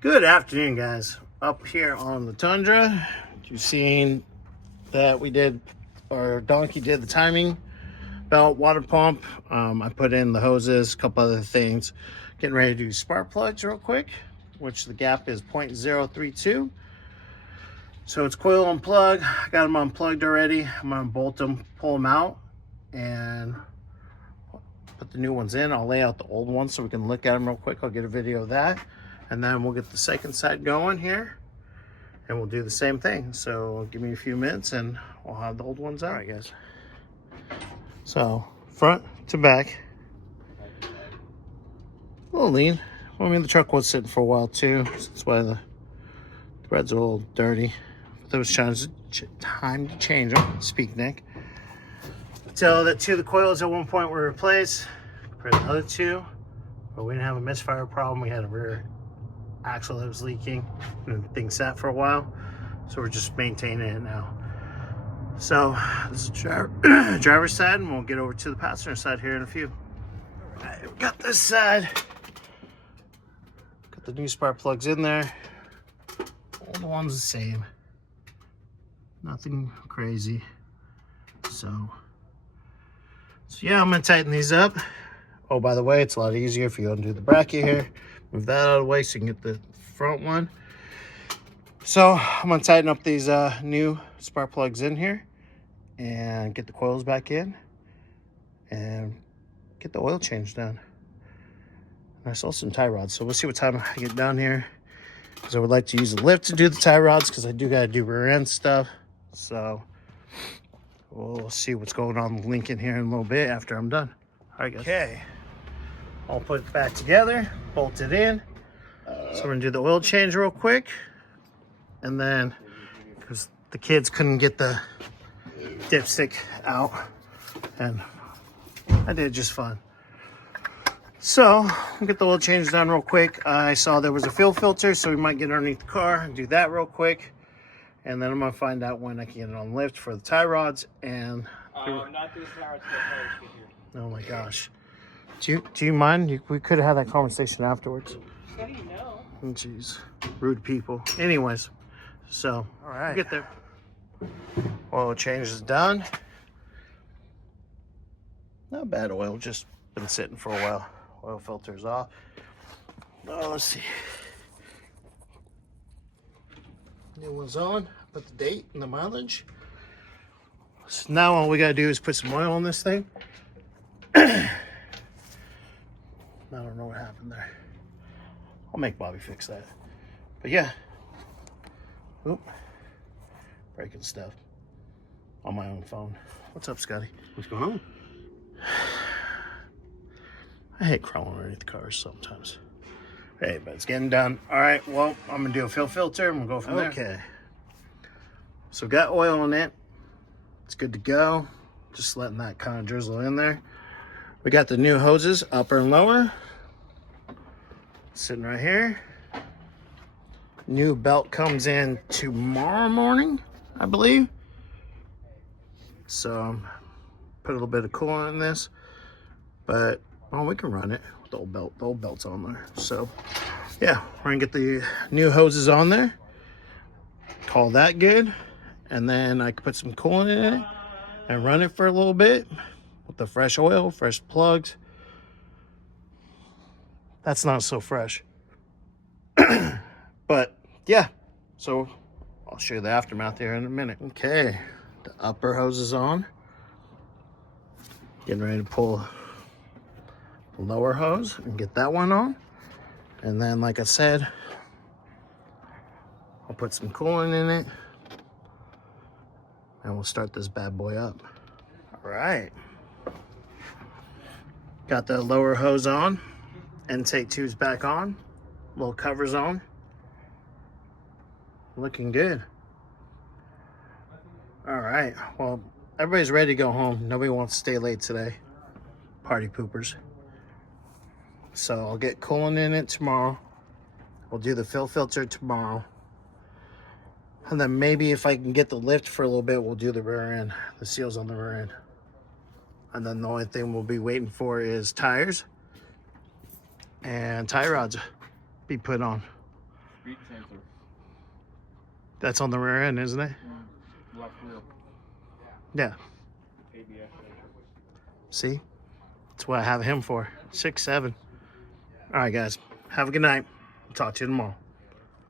Good afternoon, guys. Up here on the Tundra, you've seen that we did, our donkey did the timing belt, water pump. I put in the hoses, a couple other things. Getting ready to do spark plugs real quick, which the gap is 0.032. So it's coil and plug. I got them unplugged already. I'm gonna bolt them, pull them out, and put the new ones in. I'll lay out the old ones so we can look at them real quick. I'll get a video of that. And then we'll get the second side going here and we'll do the same thing. So give me a few minutes and we'll have the old ones out. All right, guys. So front to back. A little lean. Well, I mean, the truck was sitting for a while too. So that's why the threads are a little dirty. But there was time to change them. Speak, Nick. So that two of the coils at one point were replaced. For the other two, but we didn't have a misfire problem. We had a rear axle that was leaking and things sat for a while, so we're just maintaining it now. So this is driver's side, and we'll get over to the passenger side here in a few. All right, we got this side, got the new spark plugs in there. All the ones the same, nothing crazy. So yeah, I'm gonna tighten these up. Oh, by the way, it's a lot easier if you undo the bracket here. Move that out of the way so you can get the front one. So I'm gonna tighten up these new spark plugs in here and get the coils back in and get the oil change done. And I saw some tie rods, so we'll see what time I get down here, because I would like to use the lift to do the tie rods, because I do gotta do rear end stuff. So we'll see what's going on with Lincoln here in a little bit after I'm done. All right, guys. Okay. I'll put it back together, bolt it in. So we're gonna do the oil change real quick. And then, because the kids couldn't get the dipstick out, and I did just fine. So, we'll get the oil change done real quick. I saw there was a fuel filter, so we might get underneath the car and do that real quick. And then I'm gonna find out when I can get it on lift for the tie rods and... not these tie rods, get here. Oh my gosh. Do you mind? We could have had that conversation afterwards. How do you know? Oh, jeez, rude people. Anyways, so all right, we'll get there. Oil change is done. Not bad oil, just been sitting for a while. Oil filter's off. Oh, let's see. New one's on. Put the date and the mileage. So now all we gotta do is put some oil on this thing. I don't know what happened there. I'll make Bobby fix that. But yeah. Oop. Breaking stuff on my own phone. What's up, Scotty? What's going on? I hate crawling underneath the cars sometimes. Hey, but it's getting done. All right, well, I'm gonna do a fuel filter and we'll go from there. Okay. So got oil in it. It's good to go. Just letting that kind of drizzle in there. We got the new hoses, upper and lower, sitting right here. New belt comes in tomorrow morning, I believe. So put a little bit of coolant in this, but we can run it with the old belt. The old belt's on there. So yeah, we're gonna get the new hoses on there. Call that good, and then I can put some coolant in it and run it for a little bit. With the fresh oil, fresh plugs. That's not so fresh. But yeah, so I'll show you the aftermath here in a minute. Okay, the upper hose is on. Getting ready to pull the lower hose and get that one on. And then, like I said, I'll put some coolant in it and we'll start this bad boy up. All right. Got the lower hose on, intake tubes back on, little covers on. Looking good. All right, well, everybody's ready to go home. Nobody wants to stay late today. Party poopers. So I'll get coolant in it tomorrow. We'll do the fuel filter tomorrow. And then maybe if I can get the lift for a little bit, we'll do the rear end, the seals on the rear end. And then the only thing we'll be waiting for is tires and tie rods be put on. speed sensor. That's on the rear end, isn't it? Left rear. Yeah. ABS sensor. See? That's what I have him for. 6'7". All right, guys. Have a good night. Talk to you tomorrow.